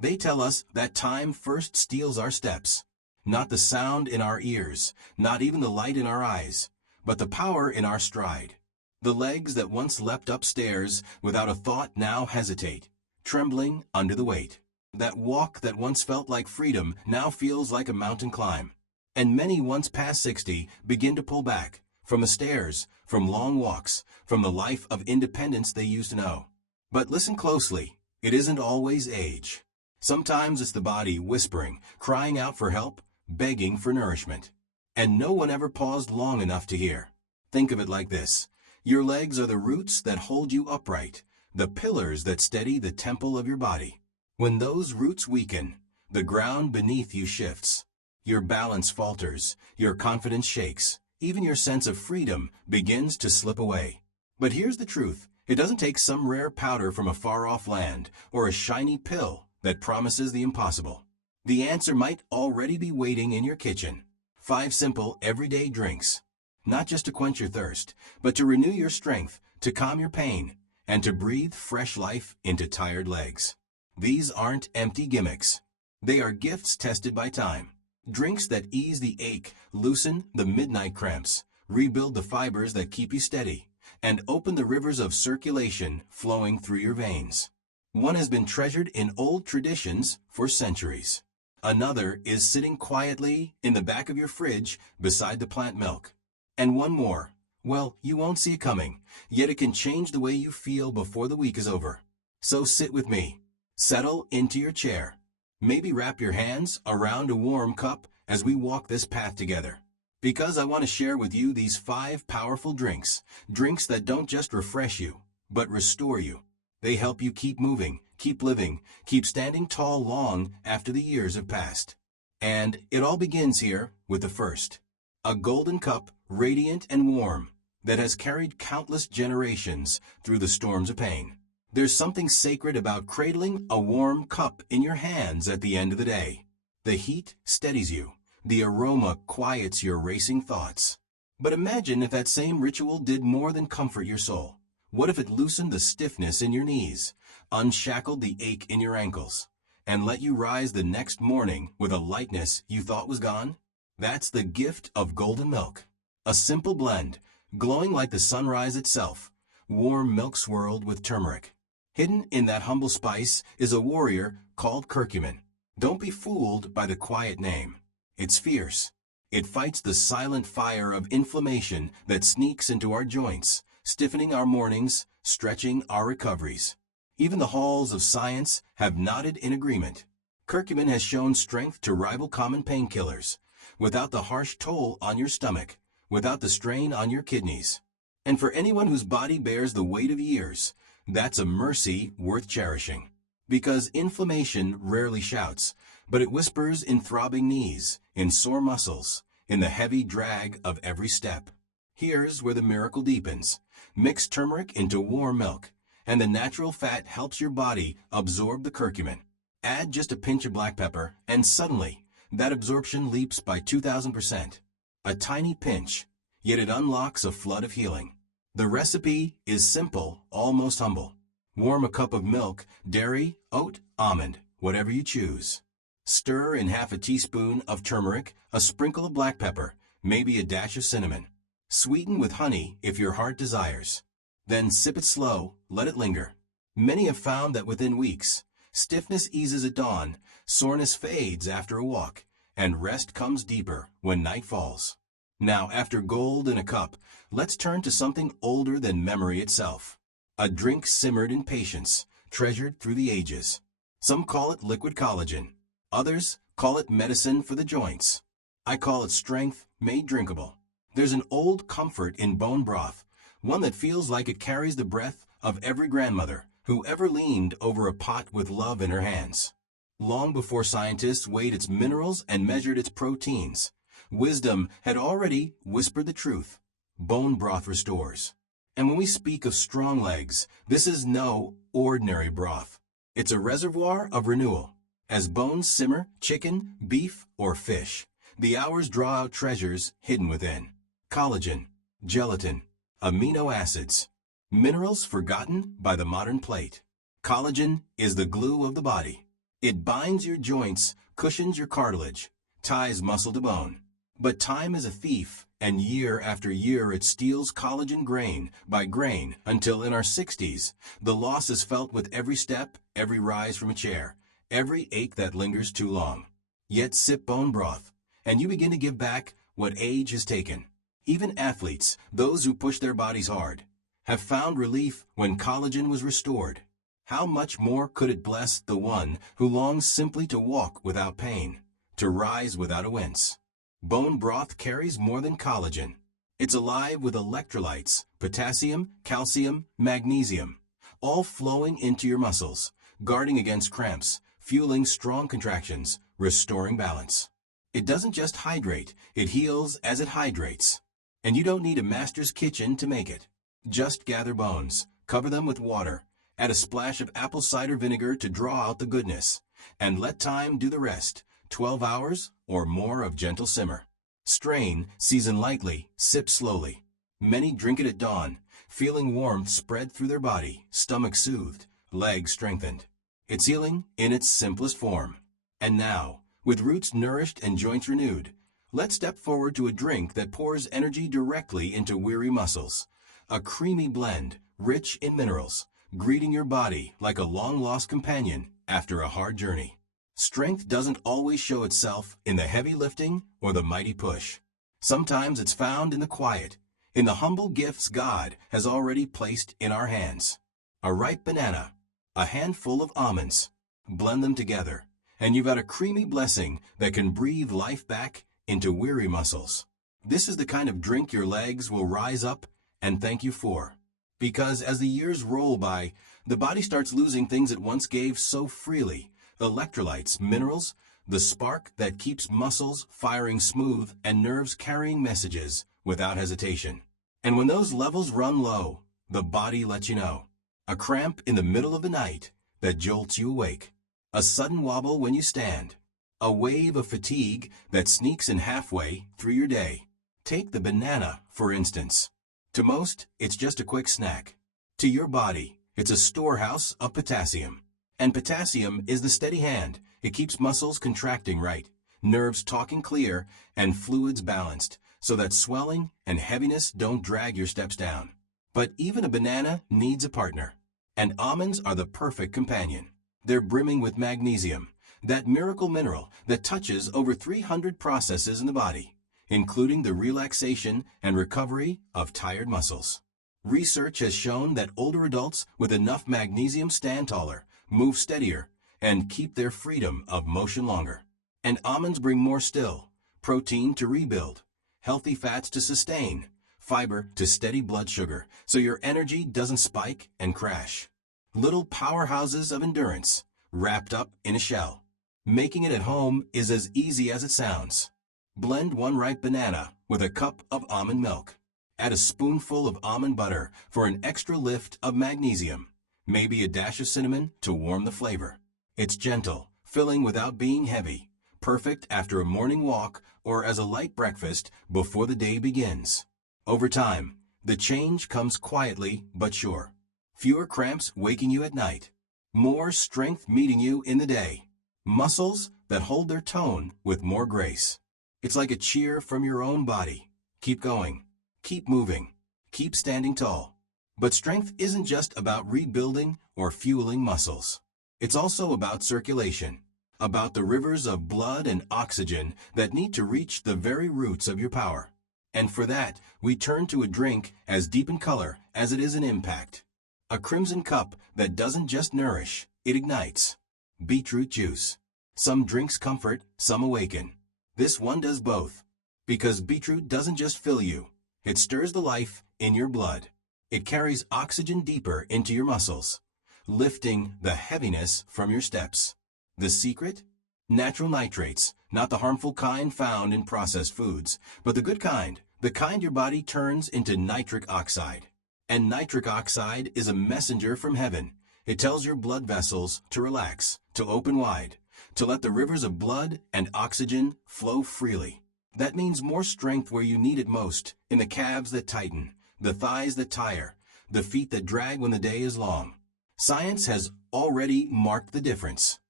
They tell us that time first steals our steps. Not the sound in our ears, not even the light in our eyes, but the power in our stride. The legs that once leapt upstairs without a thought now hesitate, trembling under the weight. That walk that once felt like freedom now feels like a mountain climb. And many once past 60 begin to pull back, from the stairs, from long walks, from the life of independence they used to know. But listen closely, it isn't always age. Sometimes it's the body whispering, crying out for help, begging for nourishment. And no one ever paused long enough to hear. Think of it like this. Your legs are the roots that hold you upright, the pillars that steady the temple of your body. When those roots weaken, the ground beneath you shifts. Your balance falters, your confidence shakes, even your sense of freedom begins to slip away. But here's the truth. It doesn't take some rare powder from a far-off land or a shiny pill that promises the impossible. The answer might already be waiting in your kitchen. 5 simple, everyday drinks. Not just to quench your thirst, but to renew your strength, to calm your pain, and to breathe fresh life into tired legs. These aren't empty gimmicks. They are gifts tested by time. Drinks that ease the ache, loosen the midnight cramps, rebuild the fibers that keep you steady, and open the rivers of circulation flowing through your veins. One has been treasured in old traditions for centuries. Another is sitting quietly in the back of your fridge beside the plant milk. And one more. Well, you won't see it coming, yet it can change the way you feel before the week is over. So sit with me. Settle into your chair. Maybe wrap your hands around a warm cup as we walk this path together. Because I want to share with you these 5 powerful drinks. Drinks that don't just refresh you, but restore you. They help you keep moving, keep living, keep standing tall long after the years have passed. And it all begins here with the first. A golden cup, radiant and warm, that has carried countless generations through the storms of pain. There's something sacred about cradling a warm cup in your hands at the end of the day. The heat steadies you. The aroma quiets your racing thoughts. But imagine if that same ritual did more than comfort your soul. What if it loosened the stiffness in your knees, unshackled the ache in your ankles, and let you rise the next morning with a lightness you thought was gone? That's the gift of golden milk. A simple blend, glowing like the sunrise itself, warm milk swirled with turmeric. Hidden in that humble spice is a warrior called curcumin. Don't be fooled by the quiet name. It's fierce. It fights the silent fire of inflammation that sneaks into our joints, stiffening our mornings, stretching our recoveries. Even the halls of science have nodded in agreement. Curcumin has shown strength to rival common painkillers, without the harsh toll on your stomach, without the strain on your kidneys. And for anyone whose body bears the weight of years, that's a mercy worth cherishing. Because inflammation rarely shouts, but it whispers in throbbing knees, in sore muscles, in the heavy drag of every step. Here's where the miracle deepens. Mix turmeric into warm milk, and the natural fat helps your body absorb the curcumin. Add just a pinch of black pepper, and suddenly, that absorption leaps by 2,000%. A tiny pinch, yet it unlocks a flood of healing. The recipe is simple, almost humble. Warm a cup of milk, dairy, oat, almond, whatever you choose. Stir in half a teaspoon of turmeric, a sprinkle of black pepper, maybe a dash of cinnamon. Sweeten with honey if your heart desires. Then sip it slow, let it linger. Many have found that within weeks, stiffness eases at dawn, soreness fades after a walk, and rest comes deeper when night falls. Now, after gold in a cup, let's turn to something older than memory itself. A drink simmered in patience, treasured through the ages. Some call it liquid collagen. Others call it medicine for the joints. I call it strength made drinkable. There's an old comfort in bone broth, one that feels like it carries the breath of every grandmother who ever leaned over a pot with love in her hands. Long before scientists weighed its minerals and measured its proteins, wisdom had already whispered the truth. Bone broth restores. And when we speak of strong legs, this is no ordinary broth. It's a reservoir of renewal. As bones simmer, chicken, beef, or fish, the hours draw out treasures hidden within. Collagen, gelatin, amino acids, minerals forgotten by the modern plate. Collagen is the glue of the body. It binds your joints, cushions your cartilage, ties muscle to bone. But time is a thief, and year after year it steals collagen grain by grain until in our 60s, the loss is felt with every step, every rise from a chair, every ache that lingers too long. Yet sip bone broth, and you begin to give back what age has taken. Even athletes, those who push their bodies hard, have found relief when collagen was restored. How much more could it bless the one who longs simply to walk without pain, to rise without a wince? Bone broth carries more than collagen. It's alive with electrolytes, potassium, calcium, magnesium, all flowing into your muscles, guarding against cramps, fueling strong contractions, restoring balance. It doesn't just hydrate, it heals as it hydrates. And you don't need a master's kitchen to make it. Just gather bones, cover them with water, add a splash of apple cider vinegar to draw out the goodness, and let time do the rest. 12 hours or more of gentle simmer. Strain, season lightly, sip slowly. Many drink it at dawn, feeling warmth spread through their body, stomach soothed, legs strengthened. It's healing in its simplest form. And now, with roots nourished and joints renewed, let's step forward to a drink that pours energy directly into weary muscles. A creamy blend, rich in minerals, greeting your body like a long-lost companion after a hard journey. Strength doesn't always show itself in the heavy lifting or the mighty push. Sometimes it's found in the quiet, in the humble gifts God has already placed in our hands. A ripe banana, a handful of almonds. Blend them together, and you've got a creamy blessing that can breathe life back into weary muscles. This is the kind of drink your legs will rise up and thank you for. Because as the years roll by, the body starts losing things it once gave so freely. Electrolytes, minerals, the spark that keeps muscles firing smooth and nerves carrying messages without hesitation. And when those levels run low, the body lets you know. A cramp in the middle of the night that jolts you awake. A sudden wobble when you stand. A wave of fatigue that sneaks in halfway through your day. Take the banana, for instance. To most, it's just a quick snack. To your body, it's a storehouse of potassium. And potassium is the steady hand. It keeps muscles contracting right, nerves talking clear, and fluids balanced, so that swelling and heaviness don't drag your steps down. But even a banana needs a partner. And almonds are the perfect companion. They're brimming with magnesium, that miracle mineral that touches over 300 processes in the body, including the relaxation and recovery of tired muscles. Research has shown that older adults with enough magnesium stand taller, move steadier, and keep their freedom of motion longer. And almonds bring more still, protein to rebuild, healthy fats to sustain, fiber to steady blood sugar, so your energy doesn't spike and crash. Little powerhouses of endurance, wrapped up in a shell. Making it at home is as easy as it sounds. Blend one ripe banana with a cup of almond milk. Add a spoonful of almond butter for an extra lift of magnesium. Maybe a dash of cinnamon to warm the flavor. It's gentle, filling without being heavy, perfect after a morning walk or as a light breakfast before the day begins. Over time, the change comes quietly but sure. Fewer cramps waking you at night. More strength meeting you in the day. Muscles that hold their tone with more grace. It's like a cheer from your own body. Keep going. Keep moving. Keep standing tall. But strength isn't just about rebuilding or fueling muscles. It's also about circulation, about the rivers of blood and oxygen that need to reach the very roots of your power. And for that, we turn to a drink as deep in color as it is in impact. A crimson cup that doesn't just nourish, it ignites. Beetroot juice. Some drinks comfort, some awaken. This one does both. Because beetroot doesn't just fill you, it stirs the life in your blood. It carries oxygen deeper into your muscles, lifting the heaviness from your steps. The secret? Natural nitrates, not the harmful kind found in processed foods, but the good kind, the kind your body turns into nitric oxide. And nitric oxide is a messenger from heaven. It tells your blood vessels to relax, to open wide, to let the rivers of blood and oxygen flow freely. That means more strength where you need it most, in the calves that tighten, the thighs that tire, the feet that drag when the day is long. Science has already marked the difference.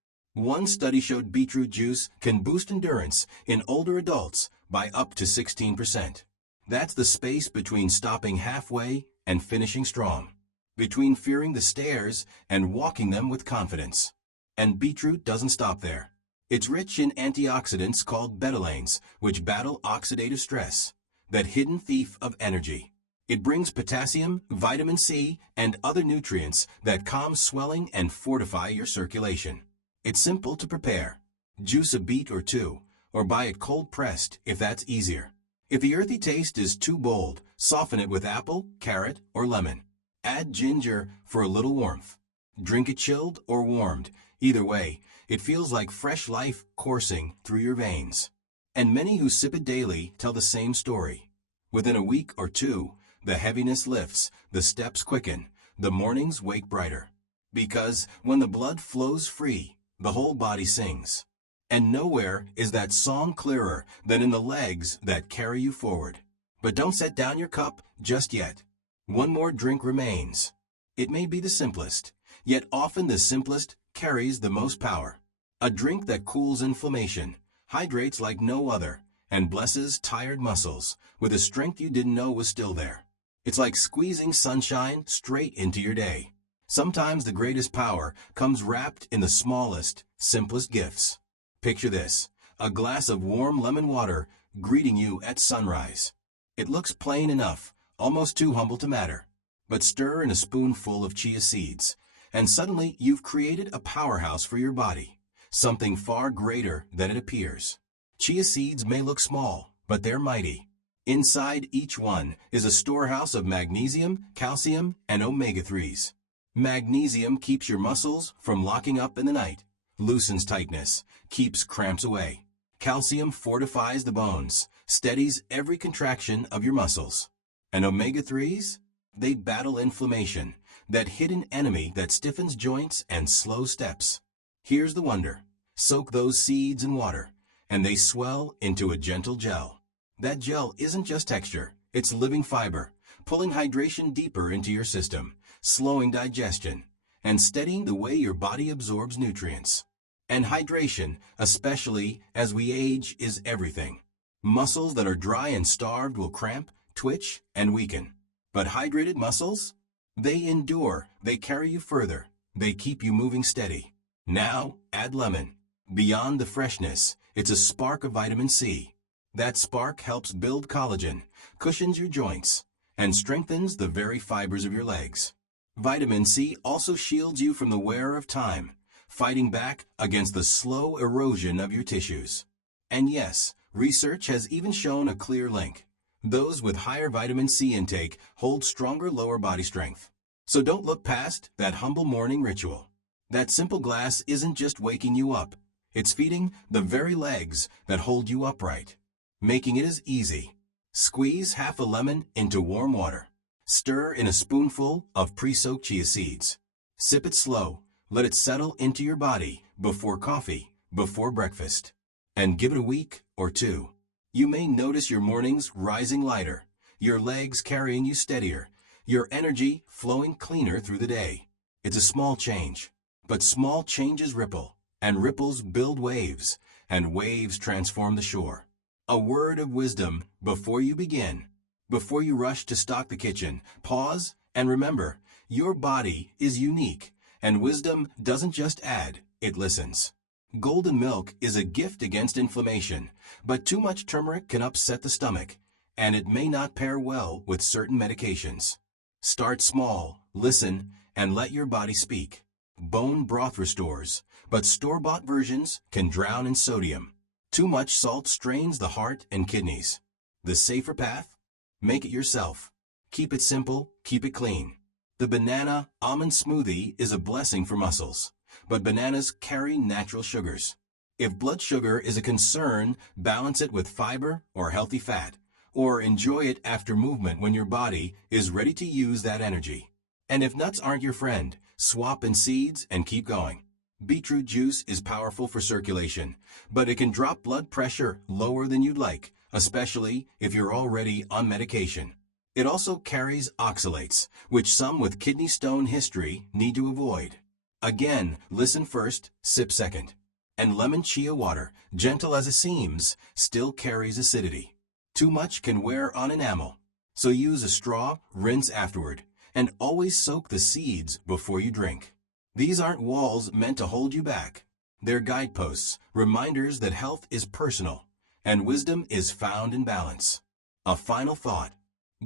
One study showed beetroot juice can boost endurance in older adults by up to 16%. That's the space between stopping halfway and finishing strong, between fearing the stairs and walking them with confidence. And beetroot doesn't stop there. It's rich in antioxidants called betalains, which battle oxidative stress, that hidden thief of energy. It brings potassium, vitamin C, and other nutrients that calm swelling and fortify your circulation. It's simple to prepare. Juice a beet or two, or buy it cold-pressed if that's easier. If the earthy taste is too bold, soften it with apple, carrot, or lemon. Add ginger for a little warmth. Drink it chilled or warmed. Either way, it feels like fresh life coursing through your veins. And many who sip it daily tell the same story. Within a week or two, the heaviness lifts, the steps quicken, the mornings wake brighter. Because when the blood flows free, the whole body sings. And nowhere is that song clearer than in the legs that carry you forward. But don't set down your cup just yet. One more drink remains. It may be the simplest, yet often the simplest carries the most power. A drink that cools inflammation, hydrates like no other, and blesses tired muscles with a strength you didn't know was still there. It's like squeezing sunshine straight into your day. Sometimes the greatest power comes wrapped in the smallest, simplest gifts. Picture this, a glass of warm lemon water greeting you at sunrise. It looks plain enough, almost too humble to matter. But stir in a spoonful of chia seeds, and suddenly you've created a powerhouse for your body, something far greater than it appears. Chia seeds may look small, but they're mighty. Inside each one is a storehouse of magnesium, calcium, and omega-3s. Magnesium keeps your muscles from locking up in the night, loosens tightness, keeps cramps away. Calcium fortifies the bones, steadies every contraction of your muscles. And omega-3s? They battle inflammation, that hidden enemy that stiffens joints and slows steps. Here's the wonder. Soak those seeds in water, and they swell into a gentle gel. That gel isn't just texture, it's living fiber, pulling hydration deeper into your system, slowing digestion, and steadying the way your body absorbs nutrients. And hydration, especially as we age, is everything. Muscles that are dry and starved will cramp, twitch, and weaken. But hydrated muscles? They endure, they carry you further, they keep you moving steady. Now, add lemon. Beyond the freshness, it's a spark of vitamin C. That spark helps build collagen, cushions your joints, and strengthens the very fibers of your legs. Vitamin C also shields you from the wear of time, fighting back against the slow erosion of your tissues. And yes, research has even shown a clear link. Those with higher vitamin C intake hold stronger lower body strength. So don't look past that humble morning ritual. That simple glass isn't just waking you up. It's feeding the very legs that hold you upright. Making it is easy. Squeeze half a lemon into warm water. Stir in a spoonful of pre-soaked chia seeds. Sip it slow. Let it settle into your body before coffee, before breakfast. And give it a week or two. You may notice your mornings rising lighter, your legs carrying you steadier, your energy flowing cleaner through the day. It's a small change, but small changes ripple, and ripples build waves, and waves transform the shore. A word of wisdom before you begin. Before you rush to stock the kitchen, pause and remember, your body is unique, and wisdom doesn't just add, it listens. Golden milk is a gift against inflammation, but too much turmeric can upset the stomach, and it may not pair well with certain medications. Start small, listen, and let your body speak. Bone broth restores, but store-bought versions can drown in sodium. Too much salt strains the heart and kidneys. The safer path? Make it yourself. Keep it simple, keep it clean. The banana almond smoothie is a blessing for muscles, but bananas carry natural sugars. If blood sugar is a concern, balance it with fiber or healthy fat, or enjoy it after movement when your body is ready to use that energy. And if nuts aren't your friend, swap in seeds and keep going. Beetroot juice is powerful for circulation, but it can drop blood pressure lower than you'd like, especially if you're already on medication. It also carries oxalates, which some with kidney stone history need to avoid. Again, listen first, sip second. And lemon chia water, gentle as it seems, still carries acidity. Too much can wear on enamel. So use a straw, rinse afterward, and always soak the seeds before you drink. These aren't walls meant to hold you back. They're guideposts, reminders that health is personal, and wisdom is found in balance. A final thought.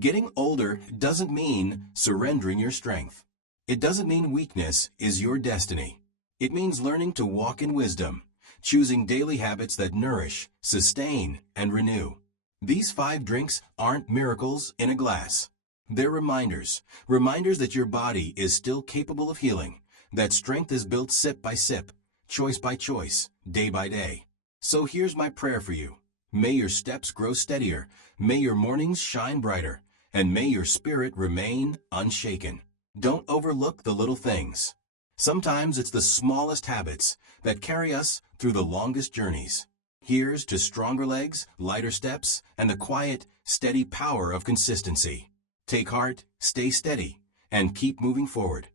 Getting older doesn't mean surrendering your strength. It doesn't mean weakness is your destiny. It means learning to walk in wisdom, choosing daily habits that nourish, sustain, and renew. These 5 drinks aren't miracles in a glass. They're reminders that your body is still capable of healing, that strength is built sip by sip, choice by choice, day by day. So here's my prayer for you. May your steps grow steadier, may your mornings shine brighter, and may your spirit remain unshaken. Don't overlook the little things. Sometimes it's the smallest habits that carry us through the longest journeys. Here's to stronger legs, lighter steps, and the quiet, steady power of consistency. Take heart, stay steady, and keep moving forward.